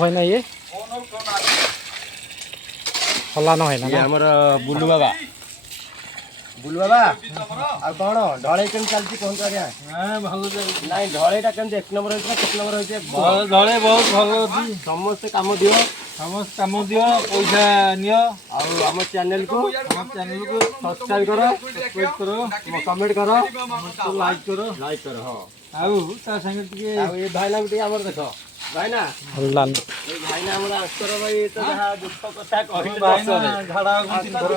হয় না ये हल्ला न है ना ये हमर बुल्लू बाबा आ कौन ढळे केम चलती कोन का गया हां भलो जाई नहीं ढळेटा केम एक नंबर होइछ केत नंबर होइछ ढळे बहुत भलो दी समस्त काम दियो समस्त काम दियो पैसा नियो आ हम चैनल को सब्सक्राइब करो कमेंट करो लाइक करो हां आउ ता संगे टिके आ ये भाईला गुटी हमर देखो भाईना हल्ला ए भाईना हमरा अस्तर भाई तो जहा दुख कथा कहि भाईना झाड़ा गुंती करो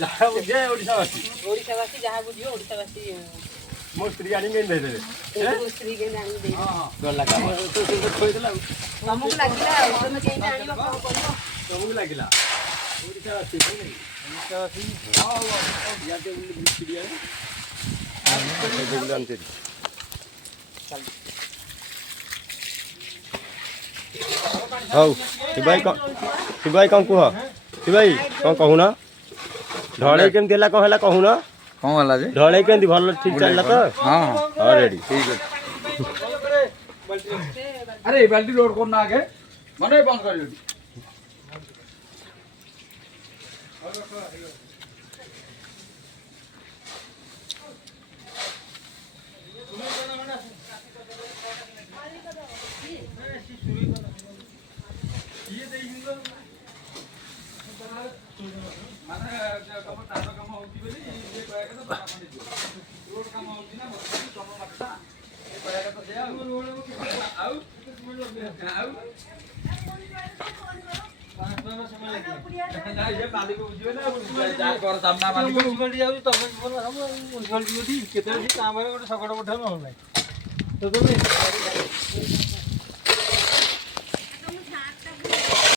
जहा बुझे ओडिसावासी जहाँ बुझियो ओडिसावासी मो स्त्री आनी के दे दे स्त्री के नानी दे गला काम तो खोइ देला हमको लागिला तमे केही आनिबा कोन करबो तुमको लागिला ओडिसावासी ओडिसावासी हां या के स्त्री आनी हौ शिवाई कौन कह शिवाई कौन कहूना ढळे केमती हला कौन हला कहूना कौन वाला जे ढळे केमती भल ठीक चलला तो हां हां रेडी ठीक है अरे बाल्टी लोड करना आगे मने बंद कर दियो केते काम गोटे सकड़ पठा न